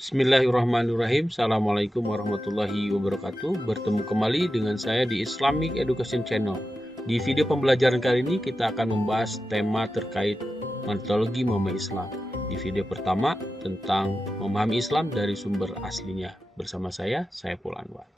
Bismillahirrahmanirrahim. Assalamualaikum warahmatullahi wabarakatuh. Bertemu kembali dengan saya di Islamic Education Channel. Di video pembelajaran kali ini kita akan membahas tema terkait metodologi memahami Islam. Di video pertama tentang memahami Islam dari sumber aslinya. Bersama saya Saiful Anwar.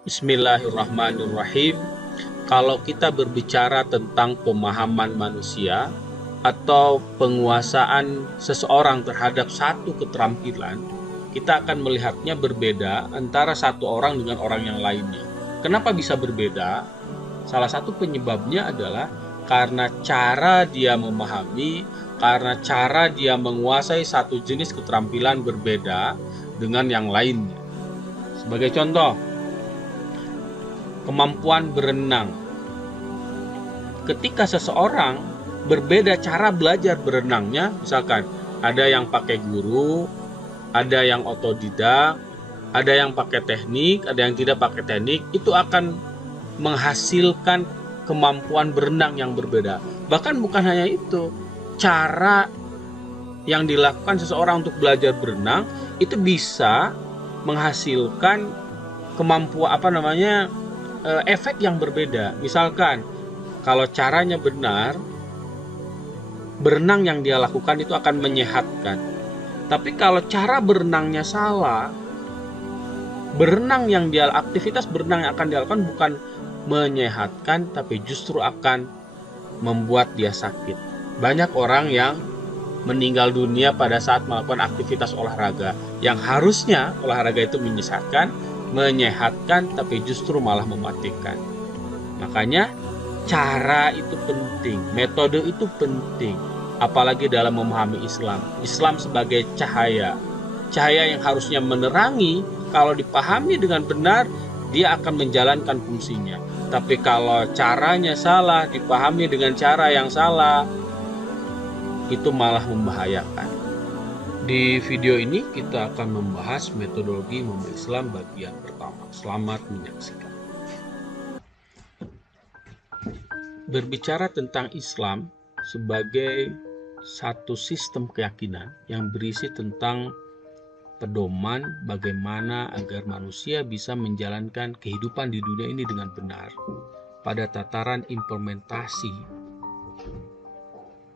Bismillahirrahmanirrahim. Kalau kita berbicara tentang pemahaman manusia atau penguasaan seseorang terhadap satu keterampilan, kita akan melihatnya berbeda antara satu orang dengan orang yang lainnya. Kenapa bisa berbeda? Salah satu penyebabnya adalah karena cara dia memahami, karena cara dia menguasai satu jenis keterampilan berbeda dengan yang lainnya. Sebagai contoh, kemampuan berenang. Ketika seseorang berbeda cara belajar berenangnya, misalkan ada yang pakai guru, ada yang otodidak, ada yang pakai teknik, ada yang tidak pakai teknik, itu akan menghasilkan kemampuan berenang yang berbeda. Bahkan bukan hanya itu, cara yang dilakukan seseorang untuk belajar berenang itu bisa menghasilkan kemampuan efek yang berbeda. Misalkan kalau caranya benar, berenang yang dia lakukan itu akan menyehatkan. Tapi kalau cara berenangnya salah, aktivitas berenang yang akan dilakukan bukan menyehatkan, tapi justru akan membuat dia sakit. Banyak orang yang meninggal dunia pada saat melakukan aktivitas olahraga yang harusnya olahraga itu menyehatkan, tapi justru malah mematikan. Makanya cara itu penting, metode itu penting, apalagi dalam memahami Islam. Islam sebagai cahaya yang harusnya menerangi, kalau dipahami dengan benar, dia akan menjalankan fungsinya. Tapi kalau caranya salah, dipahami dengan cara yang salah, itu malah membahayakan. Di video ini kita akan membahas metodologi memahami Islam bagian pertama. Selamat menyaksikan. Berbicara tentang Islam sebagai satu sistem keyakinan yang berisi tentang pedoman bagaimana agar manusia bisa menjalankan kehidupan di dunia ini dengan benar. Pada tataran implementasi,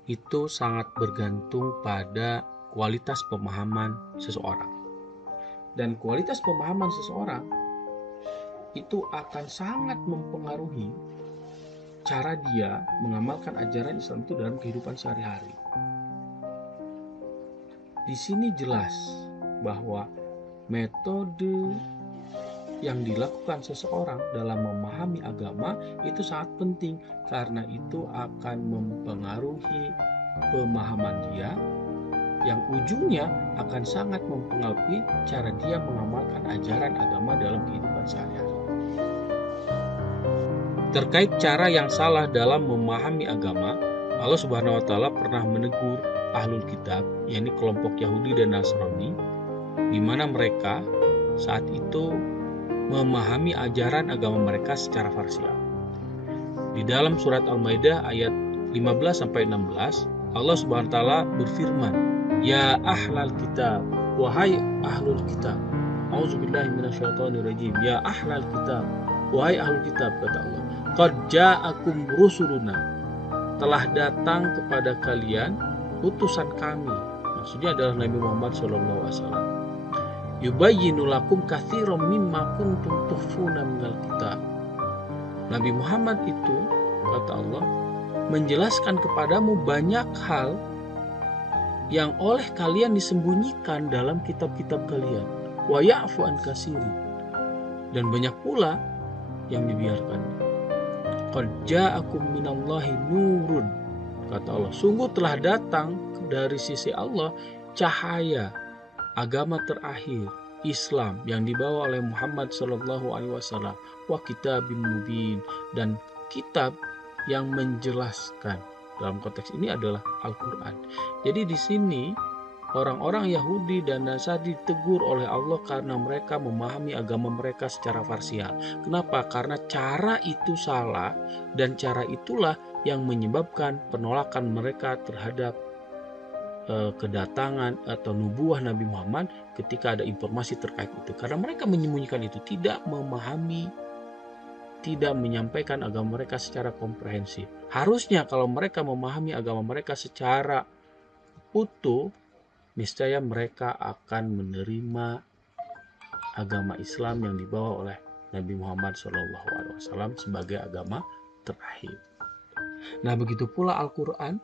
itu sangat bergantung pada kualitas pemahaman seseorang. Dan kualitas pemahaman seseorang itu akan sangat mempengaruhi cara dia mengamalkan ajaran Islam itu dalam kehidupan sehari-hari. Di sini jelas bahwa metode yang dilakukan seseorang dalam memahami agama itu sangat penting, karena itu akan mempengaruhi pemahaman dia, yang ujungnya akan sangat mempengaruhi cara dia mengamalkan ajaran agama dalam kehidupan sehari-hari. Terkait cara yang salah dalam memahami agama, Allah Subhanahu wa Ta'ala pernah menegur ahlul kitab, yakni kelompok Yahudi dan Nasrani, di mana mereka saat itu memahami ajaran agama mereka secara parsial. Di dalam surat Al-Maidah ayat 15-16, Allah Subhanahu wa Ta'ala berfirman, "Ya ahlal kitab, wahai ahlul kitab." Auzubillahi minasyaitonirrajim. Ya ahlal kitab, wahai ahlul kitab, kata Allah, "Qad ja'akum rusuluna." Telah datang kepada kalian utusan kami. Maksudnya adalah Nabi Muhammad SAW. Yubayyinu lakum katsiran mimma kuntum tukhfuna minal kitab. Nabi Muhammad itu, kata Allah, menjelaskan kepadamu banyak hal yang oleh kalian disembunyikan dalam kitab-kitab kalian. Wa ya'fu an katsirin. Dan banyak pula yang dibiarkan. Qad ja'akum minallahi nurun. Kata Allah, sungguh telah datang dari sisi Allah cahaya agama terakhir, Islam, yang dibawa oleh Muhammad SAW, wa kitabim mubin, dan kitab yang menjelaskan. Dalam konteks ini adalah Al-Quran. Jadi di sini Orang-orang Yahudi dan Nasrani ditegur oleh Allah karena mereka memahami agama mereka secara parsial. Kenapa? Karena cara itu salah, dan cara itulah yang menyebabkan penolakan mereka terhadap kedatangan atau nubuah Nabi Muhammad ketika ada informasi terkait itu. Karena mereka menyembunyikan itu, tidak memahami, tidak menyampaikan agama mereka secara komprehensif. Harusnya kalau mereka memahami agama mereka secara utuh, niscaya mereka akan menerima agama Islam yang dibawa oleh Nabi Muhammad SAW sebagai agama terakhir. Nah, begitu pula Al-Quran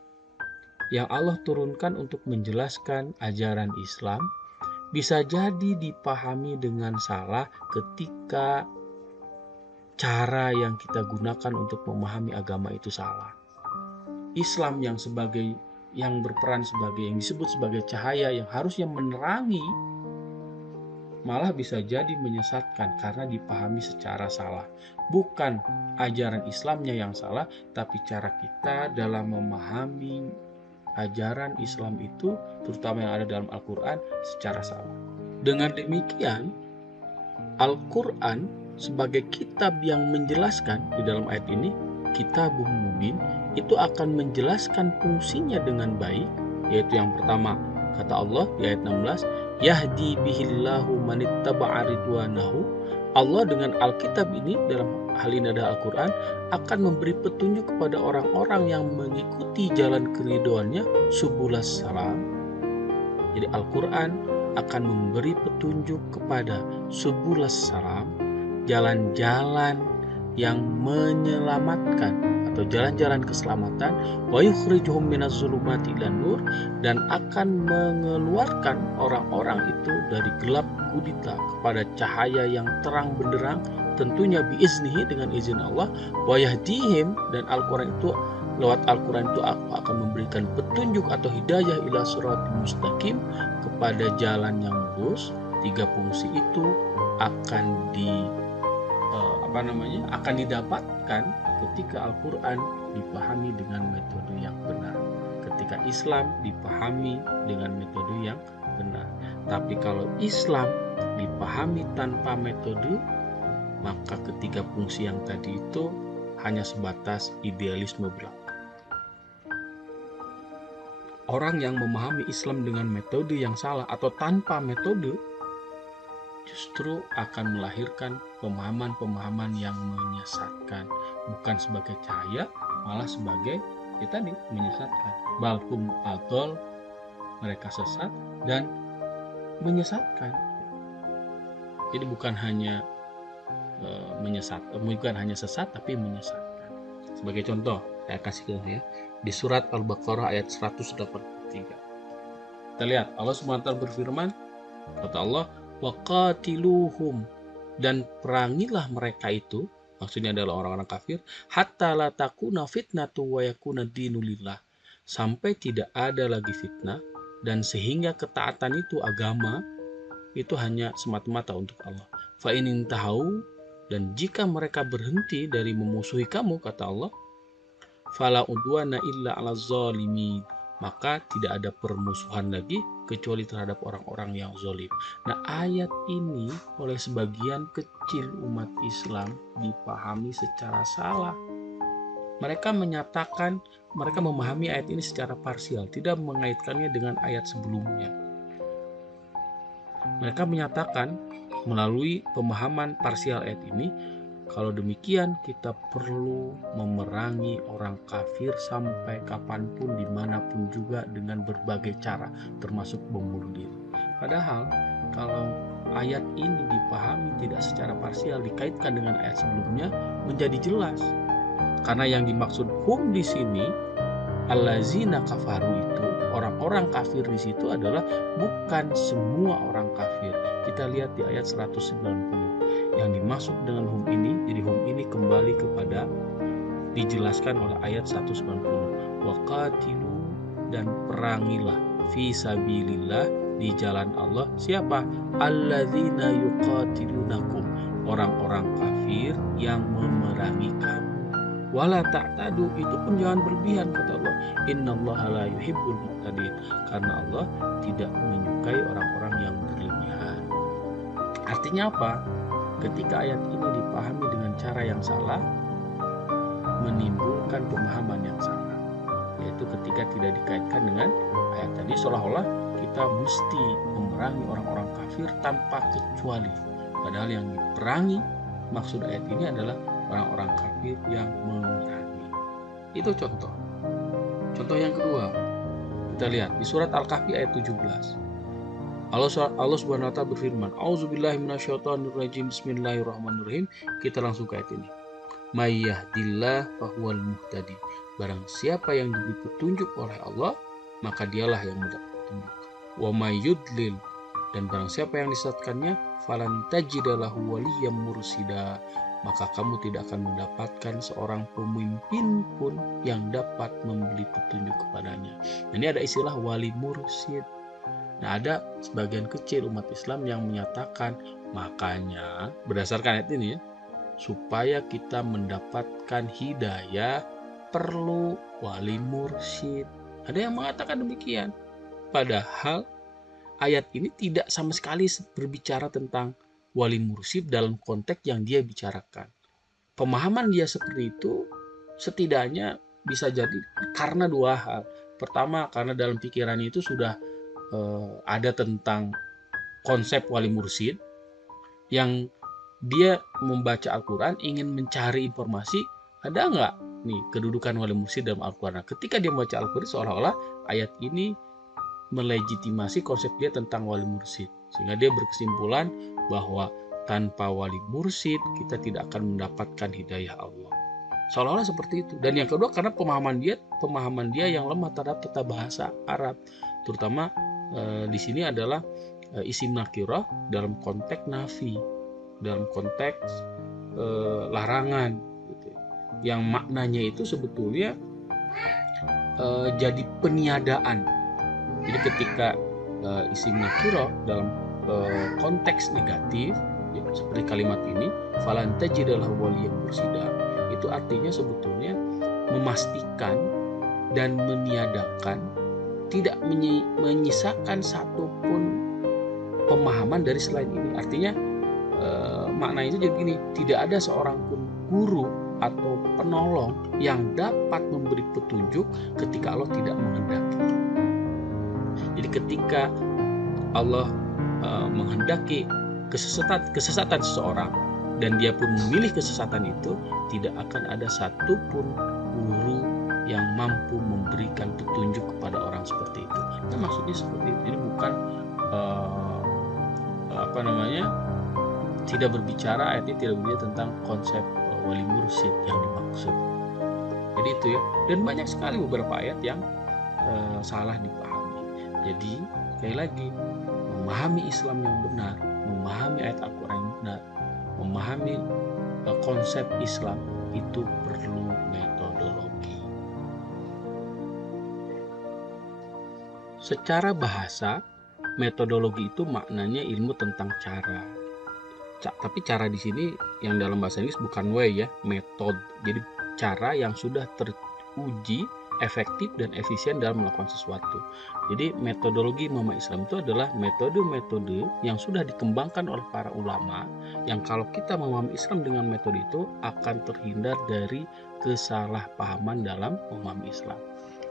yang Allah turunkan untuk menjelaskan ajaran Islam bisa jadi dipahami dengan salah ketika cara yang kita gunakan untuk memahami agama itu salah. Islam yang berperan sebagai yang disebut sebagai cahaya yang harusnya menerangi, malah bisa jadi menyesatkan karena dipahami secara salah. Bukan ajaran Islamnya yang salah, tapi cara kita dalam memahami ajaran Islam itu, terutama yang ada dalam Al-Quran, secara salah. Dengan demikian, Al-Quran sebagai kitab yang menjelaskan di dalam ayat ini, Kitabun Mubin, itu akan menjelaskan fungsinya dengan baik, yaitu yang pertama, kata Allah di ayat 16, Yahdi bihillahu manittaba'a ridwanahu. Allah dengan Alkitab ini, dalam hal ini adalah Al-Quran, akan memberi petunjuk kepada orang-orang yang mengikuti jalan keriduannya, subulas salam. Jadi Al-Quran akan memberi petunjuk kepada subulas salam, jalan-jalan yang menyelamatkan atau jalan-jalan keselamatan, wa yukhrijuhum minaz zulumati ilan nur, dan akan mengeluarkan orang-orang itu dari gelap gulita kepada cahaya yang terang benderang, tentunya biiznihi, dengan izin Allah, wa yahdihim, dan Al-Quran itu, lewat Al-Quran itu akan memberikan petunjuk atau hidayah ila siratal mustaqim, kepada jalan yang lurus. Tiga fungsi itu akan akan didapatkan ketika Al-Quran dipahami dengan metode yang benar, ketika Islam dipahami dengan metode yang benar. Tapi kalau Islam dipahami tanpa metode, maka ketiga fungsi yang tadi itu hanya sebatas idealisme belaka. Orang yang memahami Islam dengan metode yang salah atau tanpa metode justru akan melahirkan pemahaman-pemahaman yang menyesatkan, bukan sebagai cahaya, malah sebagai tadi menyesatkan. Balhum adol, mereka sesat dan menyesatkan. Jadi bukan hanya bukan hanya sesat, tapi menyesatkan. Sebagai contoh, saya kasih ke ya, di surat Al-Baqarah ayat 183. Kita lihat Allah SWT berfirman, kata Allah, waqatiluhum, dan perangilah mereka itu, maksudnya adalah orang-orang kafir, hatta la takuna fitnatu wa yakuna dinu lillah, sampai tidak ada lagi fitnah dan sehingga ketaatan itu, agama itu hanya semata-mata untuk Allah. Fa in intahu, dan jika mereka berhenti dari memusuhi kamu, kata Allah, fala udwana illa 'alaz zalimin, maka tidak ada permusuhan lagi kecuali terhadap orang-orang yang zalim. Nah, ayat ini oleh sebagian kecil umat Islam dipahami secara salah. Mereka memahami ayat ini secara parsial, tidak mengaitkannya dengan ayat sebelumnya. Mereka menyatakan melalui pemahaman parsial ayat ini, kalau demikian kita perlu memerangi orang kafir sampai kapanpun, dimanapun juga, dengan berbagai cara, termasuk bunuh diri. Padahal kalau ayat ini dipahami tidak secara parsial, dikaitkan dengan ayat sebelumnya, menjadi jelas. Karena yang dimaksud hum di sini, allazina kafaru, itu orang-orang kafir di situ adalah bukan semua orang kafir. Kita lihat di ayat 190. Yang dimaksud dengan hum ini, jadi hum ini kembali kepada dijelaskan oleh ayat 190. Waqatilu, dan perangilah, fi sabilillah, di jalan Allah. Siapa? Alladzina yuqatilunakum, orang-orang kafir yang memerangi kamu. Wala ta'tadu, itu pun jangan berlebihan, kata Allah. Innallaha la yuhibbul tadi, karena Allah tidak menyukai orang-orang yang berlebihan. Artinya apa? Ketika ayat ini dipahami dengan cara yang salah, menimbulkan pemahaman yang salah, yaitu ketika tidak dikaitkan dengan ayat tadi, seolah-olah kita mesti memerangi orang-orang kafir tanpa kecuali, padahal yang diperangi maksud ayat ini adalah orang-orang kafir yang memerangi. Itu contoh yang kedua, kita lihat di surat Al-Kahfi ayat 17. Allah Subhanahu wa taala berfirman, "Auzubillahi minasyaitonirrajim, bismillahirrahmanirrahim." Kita langsung ke ayat ini. May yahdillah fahuwal muhtadi. Barang siapa yang diberi petunjuk oleh Allah, maka dialah yang mendapat petunjuk. Wa may yudlil, dan barang siapa yang disesatkannya, falan tajida lahu waliyyam mursida. Maka kamu tidak akan mendapatkan seorang pemimpin pun yang dapat memberi petunjuk kepadanya. Nah, ini ada istilah wali mursid. Nah, ada sebagian kecil umat Islam yang menyatakan, makanya berdasarkan ayat ini ya, supaya kita mendapatkan hidayah perlu wali mursyid. Ada yang mengatakan demikian. Padahal ayat ini tidak sama sekali berbicara tentang wali mursyid dalam konteks yang dia bicarakan. Pemahaman dia seperti itu setidaknya bisa jadi karena dua hal. Pertama, karena dalam pikirannya itu sudah ada tentang konsep wali mursyid, yang dia membaca Al-Quran ingin mencari informasi, ada nggak nih kedudukan wali mursyid dalam Al-Quran. Nah, ketika dia membaca Al-Quran, seolah-olah ayat ini melegitimasi konsep dia tentang wali mursyid, sehingga dia berkesimpulan bahwa tanpa wali mursyid kita tidak akan mendapatkan hidayah Allah. Seolah-olah seperti itu. Dan yang kedua, karena pemahaman dia yang lemah terhadap tata bahasa Arab, terutama di sini adalah isim nakirah dalam konteks nafi, dalam konteks larangan gitu. Yang maknanya itu sebetulnya jadi peniadaan. Jadi ketika isim nakirah dalam konteks negatif ya, seperti kalimat ini, falan tajidalahu waliyan mursida, itu artinya sebetulnya memastikan dan meniadakan, tidak menyisakan satupun pemahaman dari selain ini. Artinya makna itu jadi gini, tidak ada seorang pun guru atau penolong yang dapat memberi petunjuk ketika Allah tidak menghendaki. Jadi ketika Allah menghendaki kesesatan seseorang dan dia pun memilih kesesatan itu, tidak akan ada satupun guru yang mampu memberikan petunjuk kepada orang seperti itu. Nah, maksudnya seperti itu. Jadi bukan tidak berbicara, ayat ini tidak berbicara tentang konsep wali mursyid yang dimaksud. Jadi itu ya. Dan banyak sekali beberapa ayat yang salah dipahami. Jadi sekali lagi, memahami Islam yang benar, memahami ayat Al-Quran yang benar, memahami konsep Islam itu perlu metodologi. Secara bahasa, metodologi itu maknanya ilmu tentang cara. Tapi cara di sini yang dalam bahasa Inggris bukan way ya, method. Jadi cara yang sudah teruji efektif dan efisien dalam melakukan sesuatu. Jadi metodologi memahami Islam itu adalah metode-metode yang sudah dikembangkan oleh para ulama, yang kalau kita memahami Islam dengan metode itu akan terhindar dari kesalahpahaman dalam memahami Islam.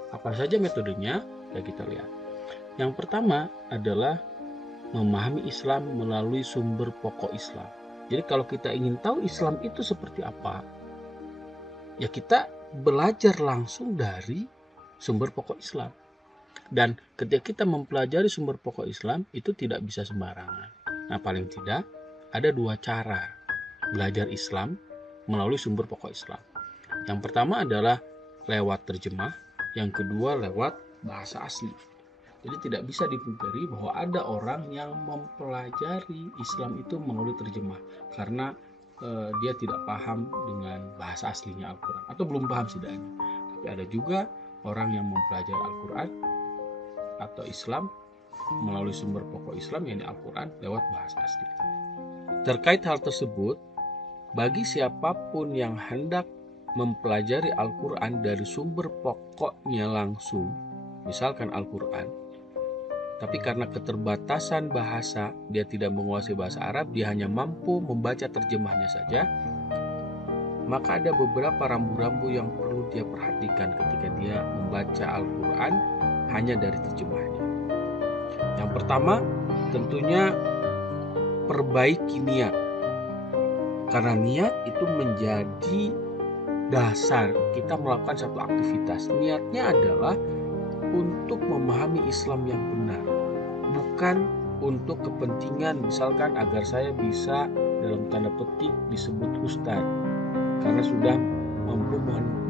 Apa saja metodenya? Ya kita lihat. Yang pertama adalah memahami Islam melalui sumber pokok Islam. Jadi kalau kita ingin tahu Islam itu seperti apa, ya kita belajar langsung dari sumber pokok Islam. Dan ketika kita mempelajari sumber pokok Islam, itu tidak bisa sembarangan. Nah, paling tidak ada dua cara belajar Islam melalui sumber pokok Islam. Yang pertama adalah lewat terjemah, yang kedua lewat bahasa asli. Jadi tidak bisa dipungkiri bahwa ada orang yang mempelajari Islam itu melalui terjemah karena dia tidak paham dengan bahasa aslinya Al-Quran atau belum paham setidaknya. Tapi ada juga orang yang mempelajari Al-Quran atau Islam melalui sumber pokok Islam, yakni Al-Quran, lewat bahasa asli. Terkait hal tersebut, bagi siapapun yang hendak mempelajari Al-Quran dari sumber pokoknya langsung, misalkan Al-Quran, tapi karena keterbatasan bahasa, dia tidak menguasai bahasa Arab, dia hanya mampu membaca terjemahnya saja, maka ada beberapa rambu-rambu yang perlu dia perhatikan ketika dia membaca Al-Quran hanya dari terjemahnya. Yang pertama, tentunya perbaiki niat. Karena niat itu menjadi dasar kita melakukan satu aktivitas. Niatnya adalah untuk memahami Islam yang benar, bukan untuk kepentingan misalkan agar saya bisa dalam tanda petik disebut ustaz karena sudah mampu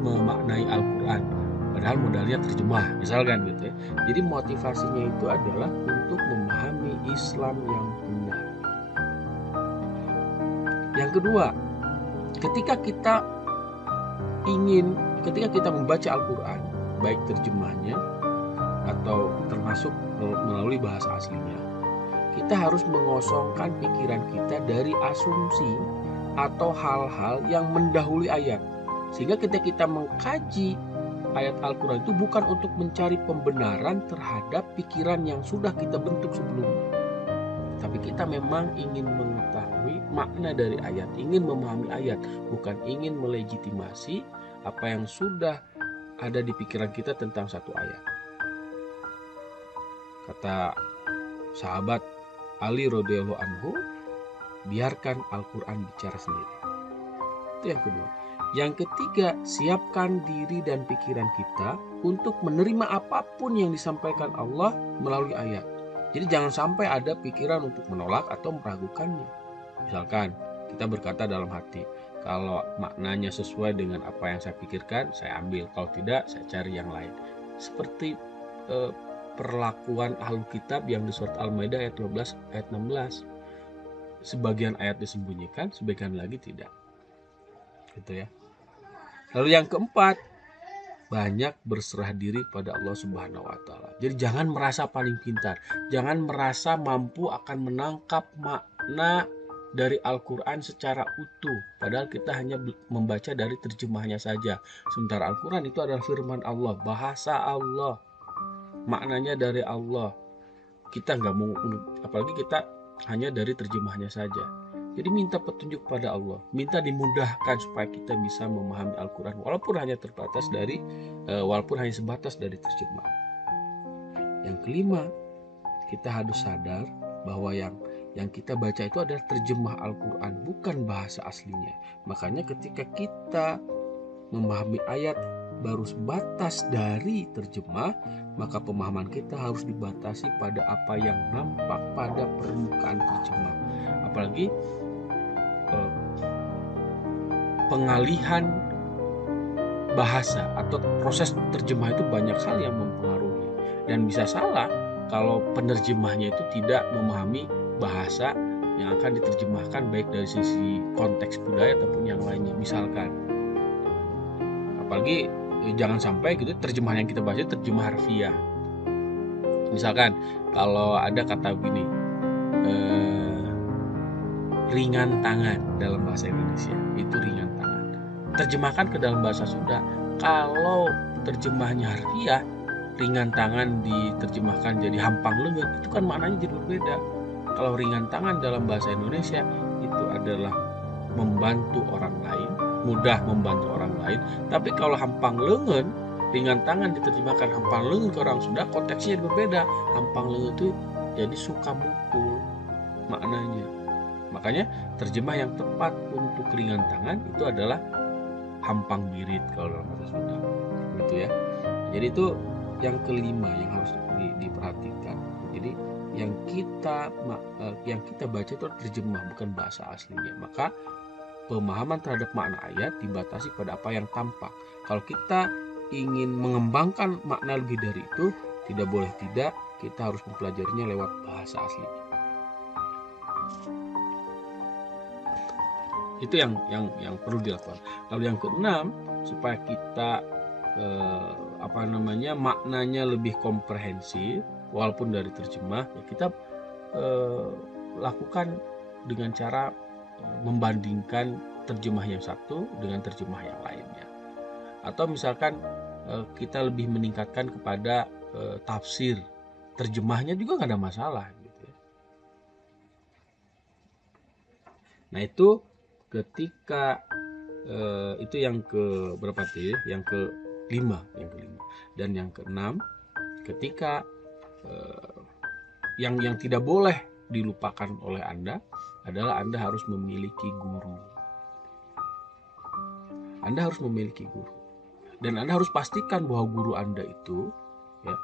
memaknai Al-Quran, padahal modalnya terjemah misalkan gitu ya. Jadi motivasinya itu adalah untuk memahami Islam yang benar. Yang kedua, ketika kita membaca Al-Quran, baik terjemahnya atau termasuk melalui bahasa aslinya, kita harus mengosongkan pikiran kita dari asumsi atau hal-hal yang mendahului ayat. Sehingga ketika kita mengkaji ayat Al-Quran itu bukan untuk mencari pembenaran terhadap pikiran yang sudah kita bentuk sebelumnya, tapi kita memang ingin mengetahui makna dari ayat, ingin memahami ayat, bukan ingin melegitimasi apa yang sudah ada di pikiran kita tentang satu ayat. Kata sahabat Ali radhiyallahu anhu, biarkan Al-Quran bicara sendiri. Itu yang kedua. Yang ketiga, siapkan diri dan pikiran kita untuk menerima apapun yang disampaikan Allah melalui ayat. Jadi jangan sampai ada pikiran untuk menolak atau meragukannya. Misalkan kita berkata dalam hati, kalau maknanya sesuai dengan apa yang saya pikirkan, saya ambil. Kalau tidak, saya cari yang lain. Seperti perlakuan Ahlul Kitab yang di surat Al-Maidah ayat 12 ayat 16. Sebagian ayat disembunyikan, sebagian lagi tidak. Gitu ya. Lalu yang keempat, banyak berserah diri pada Allah Subhanahu wa taala. Jadi jangan merasa paling pintar, jangan merasa mampu akan menangkap makna dari Al-Quran secara utuh, padahal kita hanya membaca dari terjemahnya saja. Sementara Al-Quran itu adalah firman Allah, bahasa Allah, maknanya dari Allah. Kita nggak mau, apalagi kita hanya dari terjemahnya saja. Jadi minta petunjuk pada Allah, minta dimudahkan supaya kita bisa memahami Al-Quran walaupun hanya sebatas dari terjemah. Yang kelima, kita harus sadar bahwa yang kita baca itu adalah terjemah Al-Quran, bukan bahasa aslinya. Makanya ketika kita memahami ayat baru sebatas dari terjemah, maka pemahaman kita harus dibatasi pada apa yang nampak pada permukaan terjemah. Apalagi pengalihan bahasa atau proses terjemah itu banyak hal yang mempengaruhi, dan bisa salah kalau penerjemahnya itu tidak memahami bahasa yang akan diterjemahkan, baik dari sisi konteks budaya ataupun yang lainnya. Misalkan, apalagi jangan sampai gitu terjemahan yang kita baca terjemah harfiah. Misalkan kalau ada kata begini, ringan tangan dalam bahasa Indonesia, itu ringan tangan. Terjemahkan ke dalam bahasa Sunda, kalau terjemahnya harfiah, ringan tangan diterjemahkan jadi hampang lengan, itu kan maknanya jadi berbeda. Kalau ringan tangan dalam bahasa Indonesia itu adalah membantu orang lain, mudah membantu orang lain. Tapi kalau hampang lengan, ringan tangan diterjemahkan hampang lengan ke orang Sunda, konteksnya berbeda. Hampang lengan itu jadi suka mukul maknanya. Makanya terjemah yang tepat untuk ringan tangan itu adalah hampang birit kalau dalam bahasa Sunda, gitu ya. Jadi itu yang kelima yang harus diperhatikan. Jadi yang kita baca itu terjemah, bukan bahasa aslinya. Maka pemahaman terhadap makna ayat dibatasi pada apa yang tampak. Kalau kita ingin mengembangkan makna lebih dari itu, tidak boleh tidak, kita harus mempelajarinya lewat bahasa aslinya. Itu yang perlu dilakukan. Lalu yang keenam, supaya kita maknanya lebih komprehensif walaupun dari terjemah, ya kita lakukan dengan cara membandingkan terjemah yang satu dengan terjemah yang lainnya. Atau misalkan kita lebih meningkatkan kepada tafsir, terjemahnya juga nggak ada masalah gitu ya. Nah itu ketika itu yang ke berapa tuh ya? Yang kelima. Dan yang keenam, ketika yang tidak boleh dilupakan oleh Anda adalah Anda harus memiliki guru. Anda harus memiliki guru. Dan Anda harus pastikan bahwa guru Anda itu ya,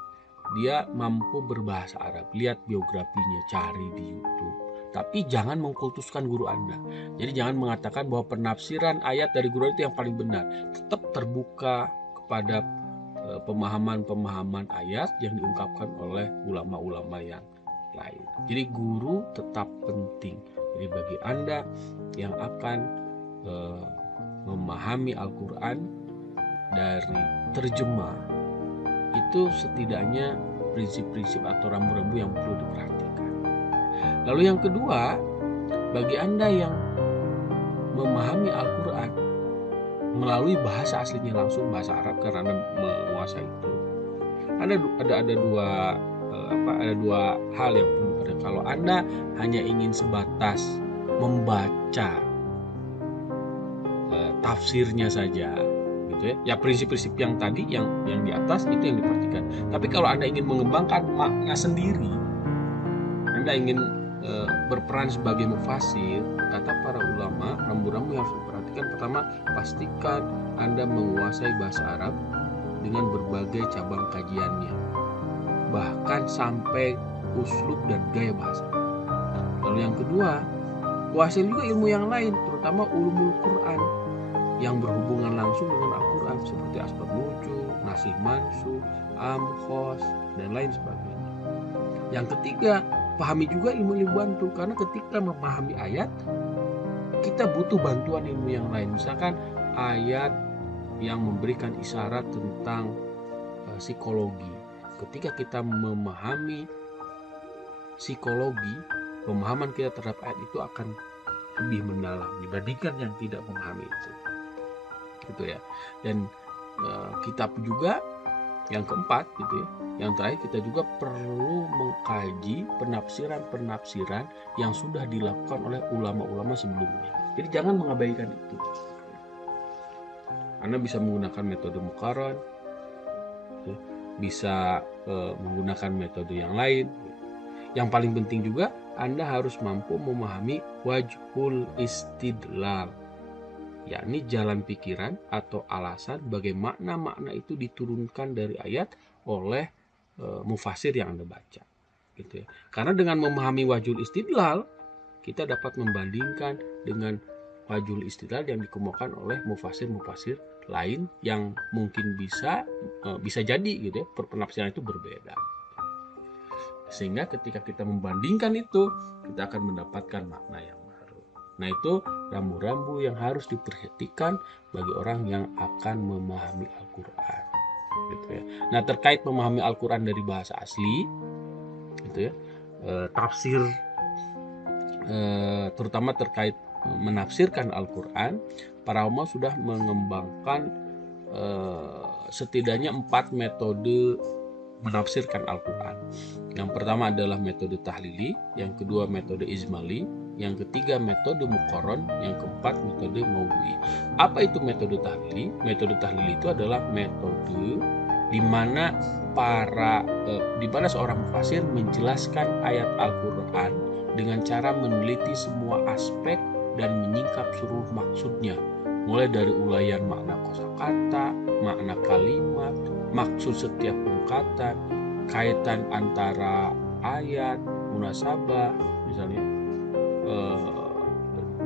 dia mampu berbahasa Arab. Lihat biografinya, cari di YouTube. Tapi jangan mengkultuskan guru Anda. Jadi jangan mengatakan bahwa penafsiran ayat dari guru itu yang paling benar. Tetap terbuka kepada pemahaman-pemahaman ayat yang diungkapkan oleh ulama-ulama yang lain. Jadi guru tetap penting. Jadi bagi Anda yang akan memahami Al-Quran dari terjemah, itu setidaknya prinsip-prinsip atau rambu-rambu yang perlu diperhatikan. Lalu yang kedua, bagi Anda yang memahami Al-Quran melalui bahasa aslinya langsung, bahasa Arab, karena Anda menguasai itu, ada dua hal yang perlu diperhatikan. Kalau Anda hanya ingin sebatas membaca tafsirnya saja, gitu ya prinsip-prinsip yang tadi yang di atas itu yang diperhatikan. Tapi kalau Anda ingin mengembangkan makna sendiri, Anda ingin berperan sebagai mufasir, kata para ulama, rambu-rambu yang harus diperhatikan. Pertama, pastikan Anda menguasai bahasa Arab dengan berbagai cabang kajiannya, bahkan sampai uslub dan gaya bahasa. Lalu yang kedua, kuasai juga ilmu yang lain, terutama ulumul Quran yang berhubungan langsung dengan Al-Quran, seperti asbab nuzul, nasih mansukh, amkhos, dan lain sebagainya. Yang ketiga, pahami juga ilmu-ilmu bantu, karena ketika memahami ayat, kita butuh bantuan ilmu yang lain. Misalkan ayat yang memberikan isyarat tentang psikologi. Ketika kita memahami psikologi, pemahaman kita terhadap ayat itu akan lebih mendalam dibandingkan yang tidak memahami itu. Gitu ya. Dan kitab juga yang keempat gitu ya. Yang terakhir, kita juga perlu mengkaji penafsiran-penafsiran yang sudah dilakukan oleh ulama-ulama sebelumnya. Jadi jangan mengabaikan itu. Anda bisa menggunakan metode muqaran, bisa menggunakan metode yang lain. Yang paling penting juga, Anda harus mampu memahami wajhul istidlal, yakni jalan pikiran atau alasan bagaimana makna itu diturunkan dari ayat oleh mufasir yang Anda baca, gitu ya. Karena dengan memahami wajhul istidlal, kita dapat membandingkan dengan wajhul istidlal yang dikemukakan oleh mufasir-mufasir lain yang mungkin bisa jadi gitu ya, penafsiran itu berbeda. Sehingga ketika kita membandingkan itu, kita akan mendapatkan makna yang baru. Nah, itu rambu-rambu yang harus diperhatikan bagi orang yang akan memahami Al-Quran, gitu ya. Nah, terkait memahami Al-Quran dari bahasa asli, gitu ya, tafsir, terutama terkait menafsirkan Al-Quran, para ulama sudah mengembangkan setidaknya 4 metode menafsirkan Al-Quran. Yang pertama adalah metode tahlili, yang kedua metode izmali, yang ketiga metode muqarron, yang keempat metode maudhu'i. Apa itu metode tahlili? Metode tahlili itu adalah metode di mana seorang mufasir menjelaskan ayat Al-Quran dengan cara meneliti semua aspek dan menyingkap seluruh maksudnya, mulai dari uraian makna kosakata, makna kalimat, maksud setiap ungkatan, kaitan antara ayat, munasabah misalnya,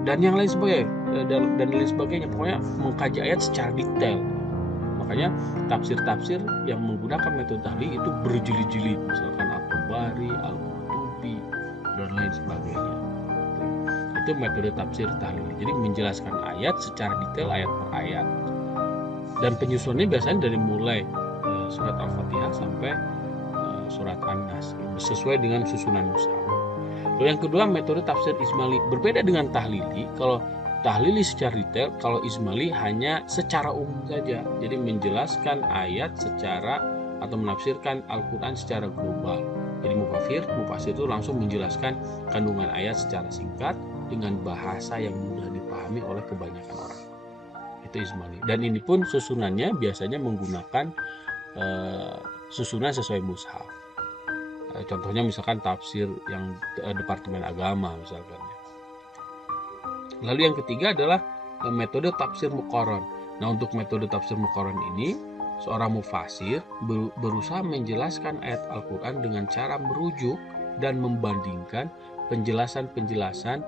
dan yang lain sebagainya. Pokoknya mengkaji ayat secara detail. Makanya tafsir-tafsir yang menggunakan metode tahlil itu berjilid-jilid, misalkan At-Tabari, Al-Qurtubi, dan lain sebagainya. Itu metode tafsir tahlil. Jadi menjelaskan ayat secara detail, ayat per ayat. Dan penyusunannya biasanya dari mulai surat Al-Fatihah sampai surat An-Nas, sesuai dengan susunan mushaf. Lalu yang kedua, metode tafsir izmali. Berbeda dengan tahlili. Kalau tahlili secara detail, kalau izmali hanya secara umum saja. Jadi menjelaskan ayat secara atau menafsirkan Al-Quran secara global. Jadi mufasir itu langsung menjelaskan kandungan ayat secara singkat dengan bahasa yang mudah dipahami oleh kebanyakan orang. Itu Ismaili. Dan ini pun susunannya biasanya menggunakan susunan sesuai mushaf. Contohnya misalkan tafsir yang Departemen Agama misalkan. Lalu yang ketiga adalah metode tafsir muqaron. Nah, untuk metode tafsir muqaron ini, seorang mufasir berusaha menjelaskan ayat Al-Quran dengan cara merujuk dan membandingkan penjelasan-penjelasan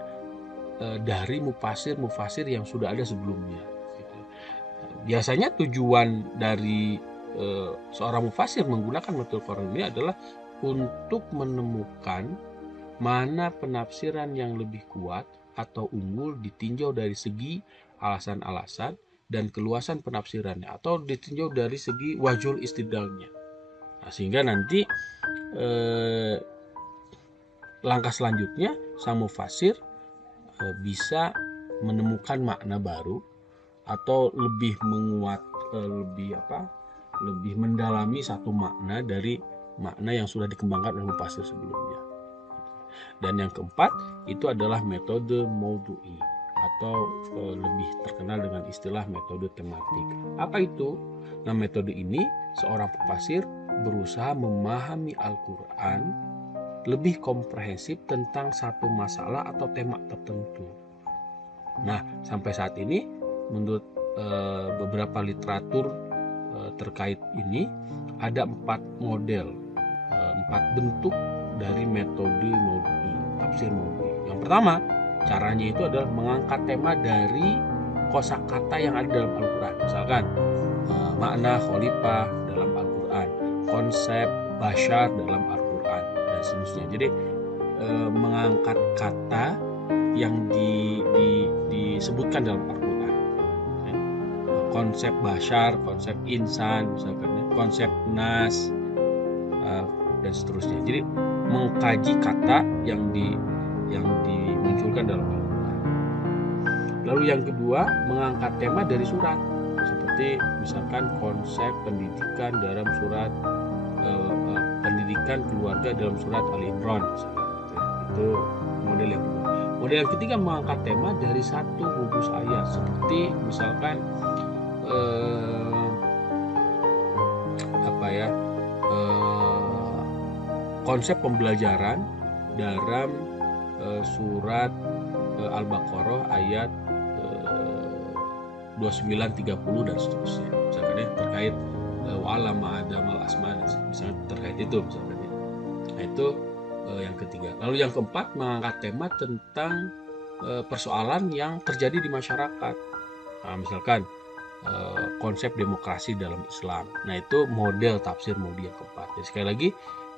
dari mufasir-mufasir yang sudah ada sebelumnya. Biasanya tujuan dari seorang mufasir menggunakan metode Quran ini adalah untuk menemukan mana penafsiran yang lebih kuat atau unggul ditinjau dari segi alasan-alasan dan keluasan penafsirannya, atau ditinjau dari segi wajhul istidlalnya. Nah, sehingga nanti langkah selanjutnya sang mufasir bisa menemukan makna baru atau lebih menguat, lebih mendalami satu makna dari makna yang sudah dikembangkan oleh mufasir sebelumnya. Dan yang keempat itu adalah metode maudu'i atau lebih terkenal dengan istilah metode tematik. Apa itu? Nah, metode ini seorang mufasir berusaha memahami Al-Quran lebih komprehensif tentang satu masalah atau tema tertentu. Nah, sampai saat ini menurut beberapa literatur terkait ini ada 4 model, 4 bentuk dari metode maudu'i, tafsir maudu'i. Yang pertama, caranya itu adalah mengangkat tema dari kosakata yang ada dalam Al-Quran. Misalkan makna khalifah dalam Al-Quran, konsep bashar dalam Al-Quran, dan seterusnya. Jadi mengangkat kata yang disebutkan dalam Al-Quran. Konsep bashar, konsep insan, misalkan konsep nas, dan seterusnya. Jadi mengkaji kata yang dimunculkan dalam Al-Quran. Lalu yang kedua, mengangkat tema dari surat, seperti misalkan konsep pendidikan dalam surat pendidikan keluarga dalam surat Al-Imran, itu model yang kedua. Model yang ketiga, mengangkat tema dari satu gugus ayat, seperti misalkan konsep pembelajaran dalam surat Al-Baqarah ayat 29, 30 dan seterusnya. Misalkan terkait wa'alama adamal asma, misalnya terkait itu misalkan. Nah, itu yang ketiga. Lalu yang keempat, mengangkat tema tentang persoalan yang terjadi di masyarakat. Nah, misalkan konsep demokrasi dalam Islam. Nah, itu model tafsir maudu'i yang keempat. Jadi sekali lagi,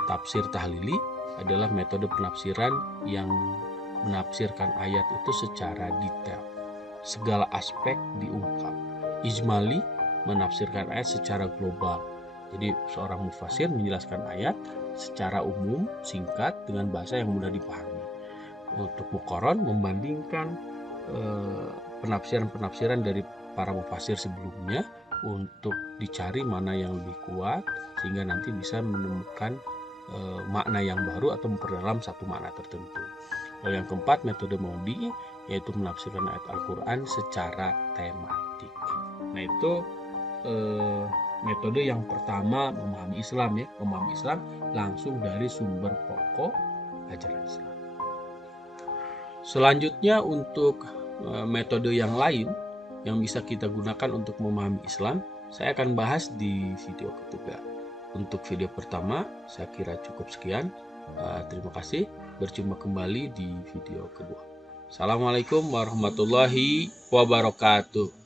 tafsir tahlili adalah metode penafsiran yang menafsirkan ayat itu secara detail. Segala aspek diungkap. Ijmali menafsirkan ayat secara global. Jadi seorang mufasir menjelaskan ayat secara umum, singkat, dengan bahasa yang mudah dipahami. Untuk muqaron membandingkan penafsiran-penafsiran dari para mufasir sebelumnya untuk dicari mana yang lebih kuat sehingga nanti bisa menemukan makna yang baru atau memperdalam satu makna tertentu. Lalu yang keempat, metode maudu'i, yaitu menafsirkan ayat Al-Quran secara tematik. Nah, itu metode yang pertama memahami Islam, ya, memahami Islam langsung dari sumber pokok ajaran Islam. Selanjutnya, untuk metode yang lain yang bisa kita gunakan untuk memahami Islam, saya akan bahas di video ketiga. Untuk video pertama, saya kira cukup sekian. Terima kasih. Berjumpa kembali di video kedua. Assalamualaikum warahmatullahi wabarakatuh.